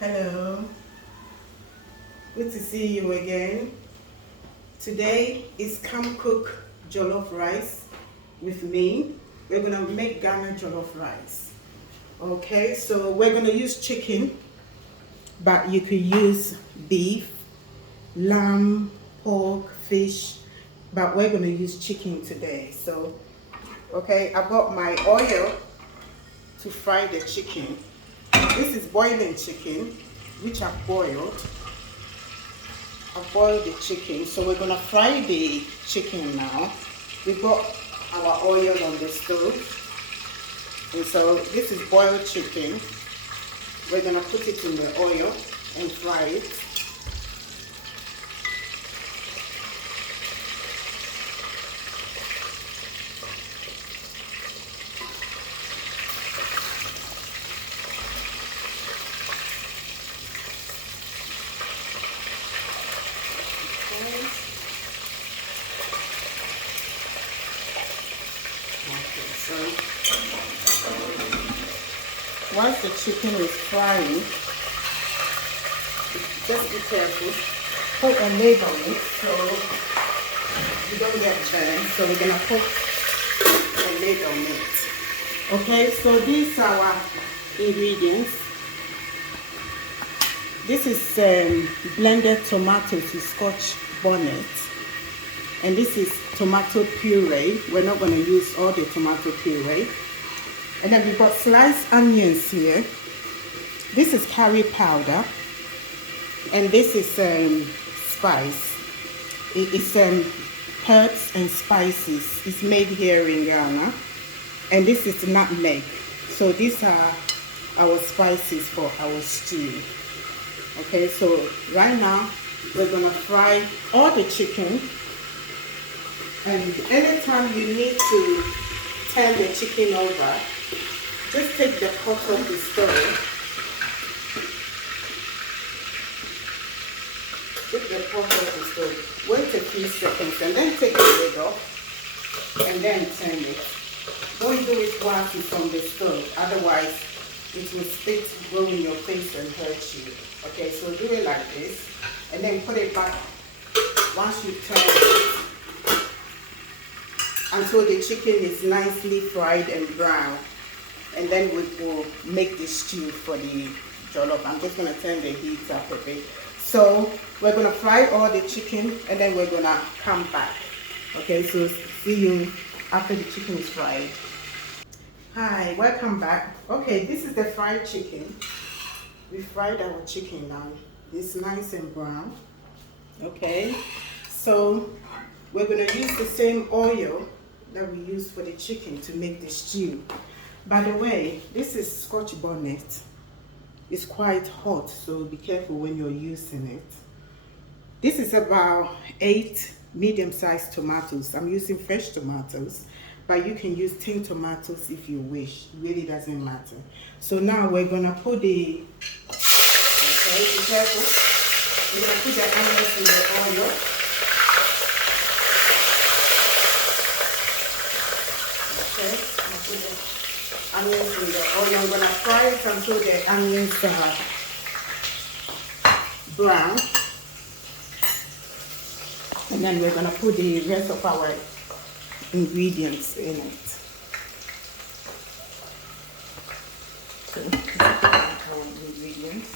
Hello, good to see you again. Today is come cook jollof rice with me. We're gonna make Ghana jollof rice. Okay, so we're gonna use chicken, but you could use beef, lamb, pork, fish, but we're gonna use chicken today. So, okay, I got my oil to fry the chicken. This is boiling chicken, which I've boiled. I've boiled the chicken, so we're gonna fry the chicken now. We've got our oil on the stove, and so this is boiled chicken. We're gonna put it in the oil and fry it. So once the chicken is frying, just be careful. Put a lid on it so you don't get burned. So we're gonna put a lid on it. Okay, so these are our ingredients. This is blended tomatoes with scotch bonnet. And this is tomato puree. We're not going to use all the tomato puree. And then we've got sliced onions here. This is curry powder. And this is spice. It's herbs and spices. It's made here in Ghana. And this is nutmeg. So these are our spices for our stew. Okay, so right now we're going to fry all the chicken. And anytime you need to turn the chicken over, just take the pot off the stove. Take the pot off the stove. Wait a few seconds and then take the lid off and then turn it. Don't do it whilst it's on the stove, otherwise it will spit, go in your face and hurt you. Okay, so do it like this and then put it back once you turn it, until the chicken is nicely fried and brown, and then we will make the stew for the jollof. I'm just going to turn the heat up a bit. So we're going to fry all the chicken and then we're going to come back. Okay, so see you after the chicken is fried. Hi, welcome back. Okay, this is the fried chicken. We fried our chicken now. It's nice and brown. Okay, so we're going to use the same oil that we use for the chicken to make the stew. By the way, this is scotch bonnet. It's quite hot, so be careful when you're using it. This is about 8 medium-sized tomatoes. I'm using fresh tomatoes, but you can use tin tomatoes if you wish. It really doesn't matter. So now we're gonna put the, okay, be careful. We're gonna put the onions in the oil. Okay, I'm put the onions in the oil. I'm gonna fry it until the onions are brown. And then we're gonna put the rest of our ingredients in it. So, our ingredients.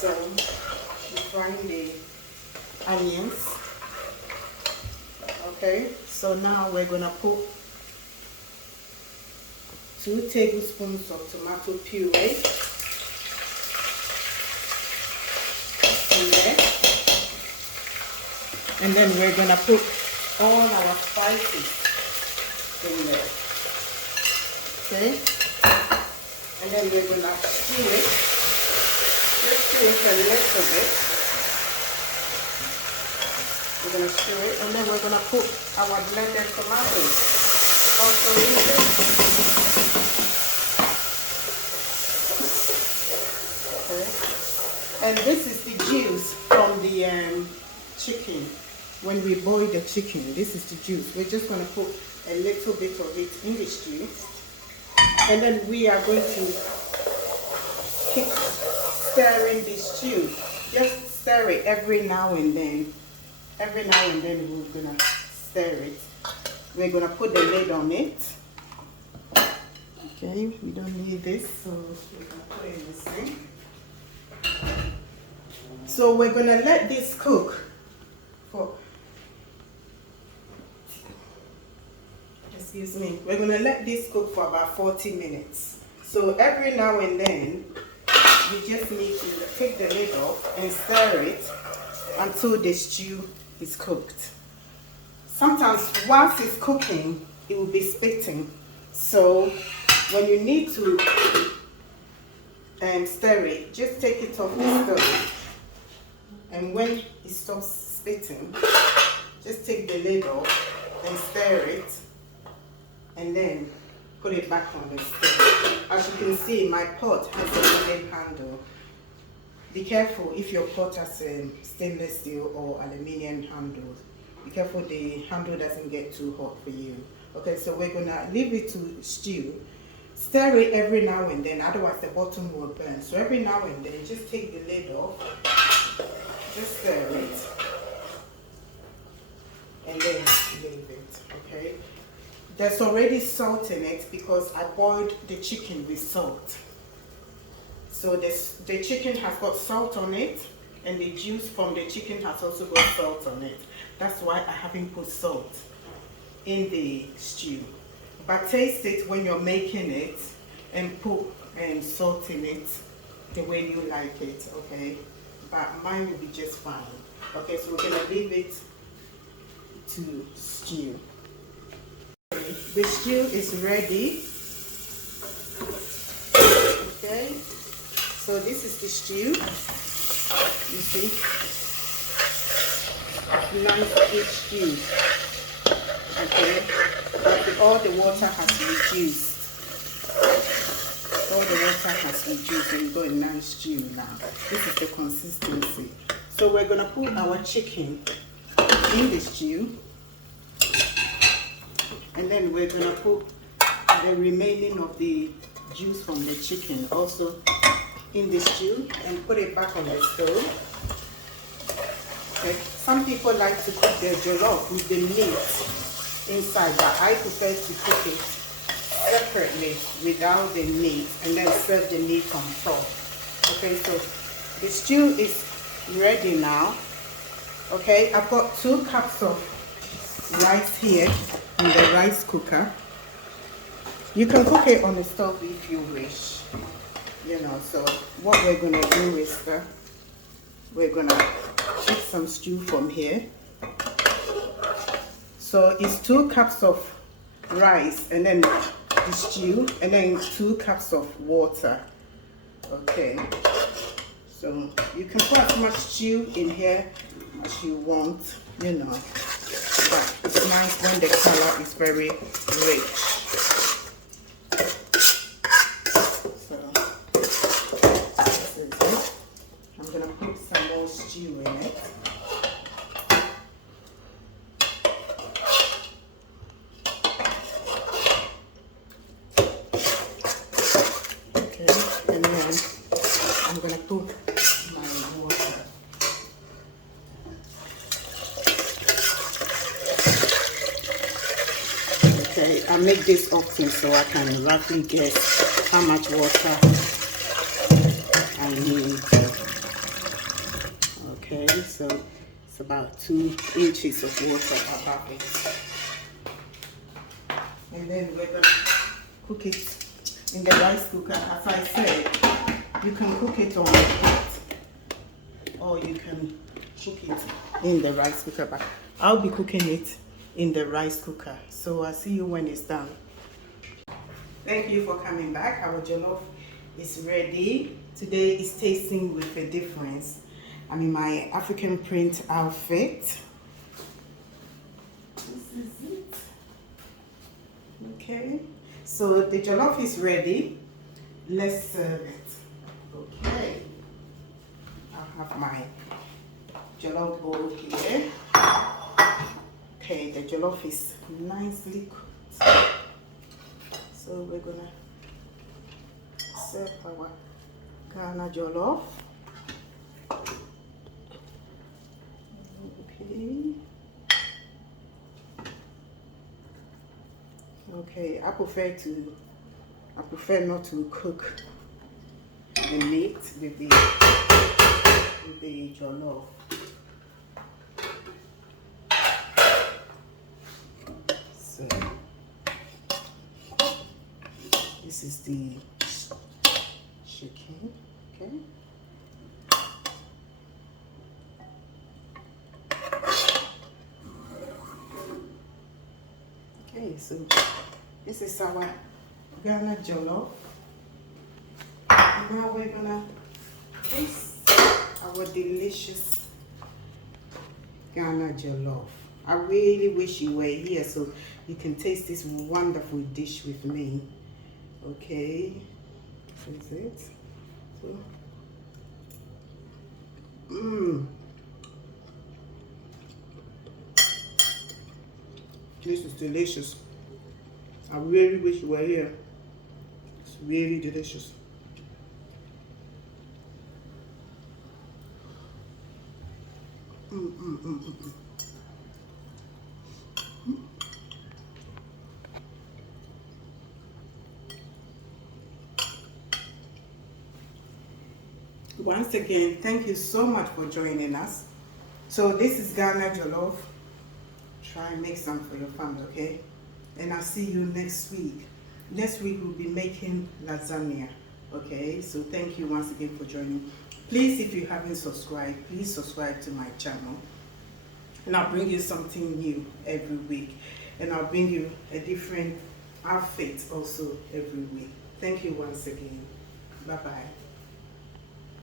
So, we're frying the onions. Okay, so now we're gonna put 2 tablespoons of tomato puree in there. And then we're gonna put all our spices in there. Okay? And then we're gonna stew it. Just stew it a little bit. We're gonna stew it, and then we're gonna put our blended tomatoes also in there. Okay. And this is the juice from the chicken. When we boil the chicken, this is the juice. We're just gonna put a little bit of it in the stew, and then we are going to keep stirring the stew. Just stir it every now and then. Every now and then we're gonna stir it. We're gonna put the lid on it. Okay, we don't need this, so we're gonna put it in the sink. So we're gonna let this cook for, excuse me, we're gonna let this cook for about 40 minutes. So every now and then, you just need to take the lid off and stir it until the stew is cooked. Sometimes whilst it's cooking, it will be spitting. So when you need to stir it, just take it off the stove. And when it stops spitting, just take the lid off and stir it. And then put it back on the stove. As you can see, my pot has a wooden handle. Be careful if your pot has a stainless steel or aluminium handle. Be careful the handle doesn't get too hot for you. Okay, so we're gonna leave it to stew. Stir it every now and then, otherwise the bottom will burn. So every now and then, just take the lid off, just stir it, and then leave it, okay? There's already salt in it because I boiled the chicken with salt. So the chicken has got salt on it, and the juice from the chicken has also got salt on it. That's why I haven't put salt in the stew. But taste it when you're making it and put salt in it the way you like it, okay? But mine will be just fine. Okay, so we're gonna leave it to stew. The stew is ready. Okay, so this is the stew. You see, nice rich stew. Okay, but all the water has reduced. All the water has reduced, and you got a nice stew now. This is the consistency. So we're gonna put our chicken in the stew. And then we're gonna put the remaining of the juice from the chicken also in the stew and put it back on the stove. Okay. Some people like to cook their jollof with the meat inside, but I prefer to cook it separately without the meat and then serve the meat on top. Okay, so the stew is ready now. Okay, I've got 2 cups of rice here in the rice cooker. You can cook it on the stove if you wish, you know. So what we're gonna do is we're gonna take some stew from here. So it's 2 cups of rice and then the stew and then 2 cups of water. Okay, so you can put as much stew in here as you want, you know. But it's nice when the color is very rich. So this is it. I'm gonna put some more stew in it. Okay, and then I'm gonna put my water. Okay, I make this often so I can roughly guess how much water I need. Okay, so it's about 2 inches of water above it. And then we're gonna cook it in the rice cooker. As I said, you can cook it on the pot or you can cook it in the rice cooker, but I'll be cooking it in the rice cooker. So I'll see you when it's done. Thank you for coming back. Our jollof is ready. Today is tasting with a difference. I'm in my African print outfit. This is it. Okay, so the jollof is ready. Let's serve it. Okay, I'll have my jollof bowl here. Okay, the jollof is nicely cooked. So we're gonna serve our Ghana jollof. Okay. Okay, I prefer not to cook the meat with the jollof. So this is the chicken. Okay. Okay, so this is our Ghana jollof. Now we're gonna taste our delicious Ghana jollof. I really wish you were here so you can taste this wonderful dish with me. Okay, this is it. So, this is delicious. I really wish you were here. It's really delicious. Once again, thank you so much for joining us. So this is Ghana jollof. Try and make some for your family, okay? And I'll see you next week. Next week we'll be making lasagna, okay? So thank you once again for joining. Please, if you haven't subscribed, please subscribe to my channel. And I'll bring you something new every week. And I'll bring you a different outfit also every week. Thank you once again. Bye-bye.